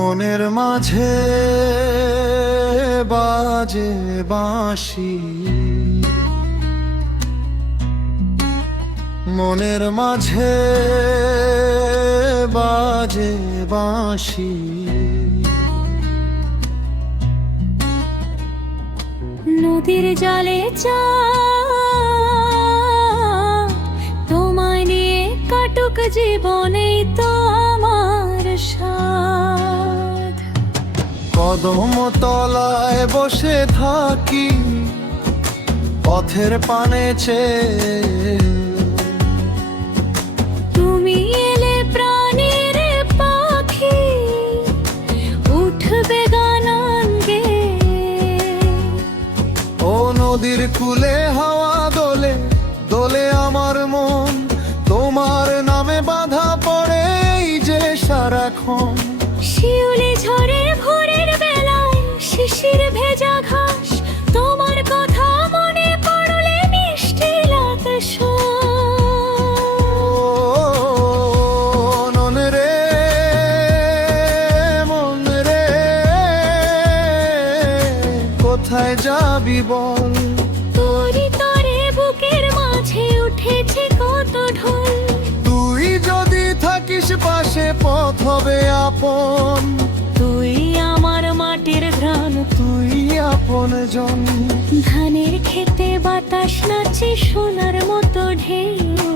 মনের মাঝে বাজে বাঁশি, মনের মাঝে বাজে বাঁশি। নদীর জলে তোমায় নিয়ে কাটুক জীবনেই তো আমার সাধ। কদম তলায় বসে থাকি পথের পানে চেয়ে, তুমি এলে প্রাণের পাখি উঠবে গান গেয়ে। ও নদীর কূলে হাওয়া দোলে দোলে আমার মন, তোমার নামে বাঁধা পড়ে এই যে সারাক্ষণ। শিউলি ঝরে ভোরের বেলায় শিশির ভেজা ঘাস, তোমার কথা মনে পড়লে মিষ্টি লাগে মন রে মন রে, কোথায় যাবি বল? তোরি তরে বুকের মাঝে উঠেছে কত ঢল। তুই যদি থাকিস পাশে পথ হবে আপন, তুই আমার মাটির ঘ্রাণ, তুই আপন জন। ধানের খেতে বাতাস নাচে সোনার মতো ঢেউ,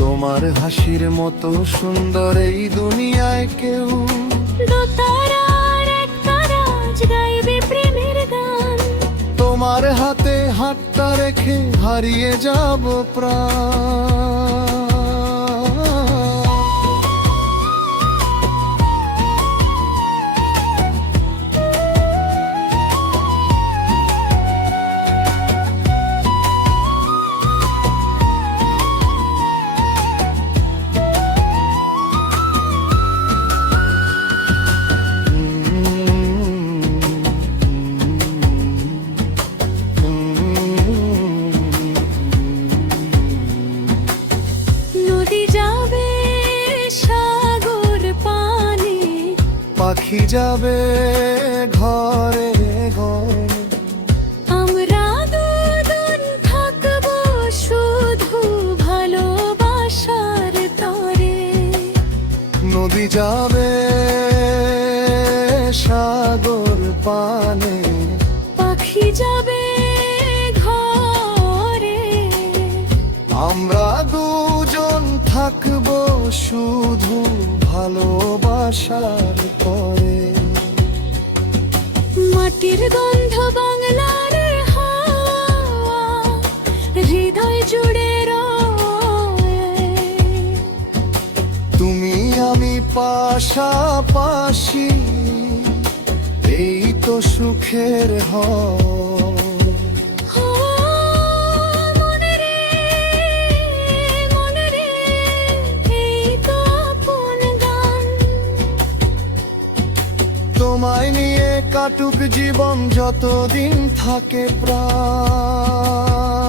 তোমার হাসির মতো সুন্দর এই দুনিয়ায় কেউ। দোতারার এক তারাজ গাইবে প্রেমের গান, তোমার হাতে হাতটা রেখে হারিয়ে যাব প্রাণ। পাখি যাবে ঘরে ঘরে, আমরা দুজন থাকবো শুধু ভালোবাসার তরে। নদী যাবে সাগর পানে, পাখি যাবে ঘরে, আমরা দুজন থাকবো শুধু ভালোবাসার পরে। মাটির গন্ধ বাংলার হাওয়া হৃদয় জুড়ে রয়ে। তুমি আমি পাশাপাশি এই তো সুখের হয়। তোমায় নিয়ে কাটুক জীবন যতদিন থাকে প্রাণ।